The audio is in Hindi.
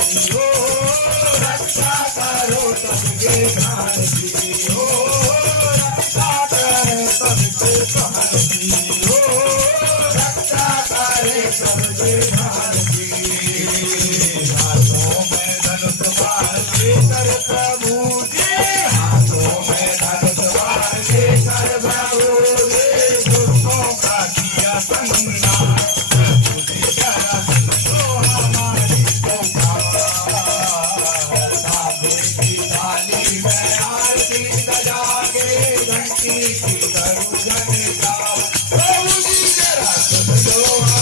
हो रक्षा करो सबके प्राण की हो रक्षा करे सबके प्राण की हो रक्षा करे सबके प्राण की हाथों में धनुष बाण लेकर प्रभु जी हाथों में धनुष बाण लेकर प्रभु जी दुष्टों का किया संहार प्रभु जी करा तो हमारी पुकार साधु की थाली में आरती सजा के घंटी की